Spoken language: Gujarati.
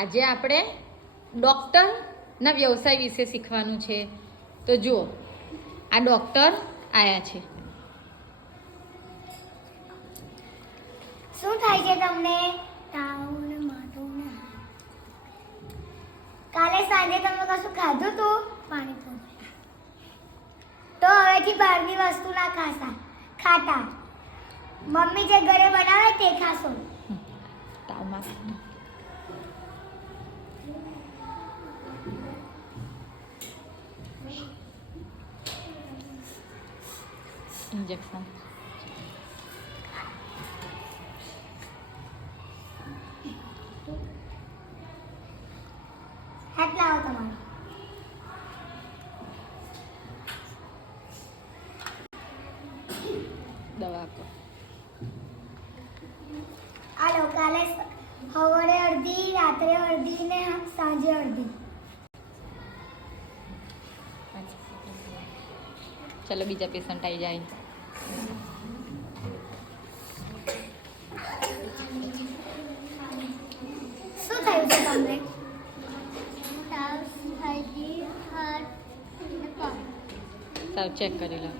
આજે આપણે ડૉક્ટરના વ્યવસાય વિશે શીખવાનું છે. તો જુઓ, આ ડૉક્ટર આયા છે. શું થાય છે તમને? તાવ ને માથું ને કાલે સાંજે તમે કશું ખાધું તું? પાણીપુરી. તો હવેથી બહારની વસ્તુ ના ખાતા. મમ્મી જે ઘરે બનાવે તે ખાશો. તાવમાં ઇન્જેક્શન. હાથ લાવો તમારો. દવા આપો. આલો કાલે સવારે અડધી, રાત્રે અડધી ને સાંજે અડધી. ચલો બીજા પેશન્ટ આવી જાય. શું થયું છે તમને? સારું ચેક કરી લો.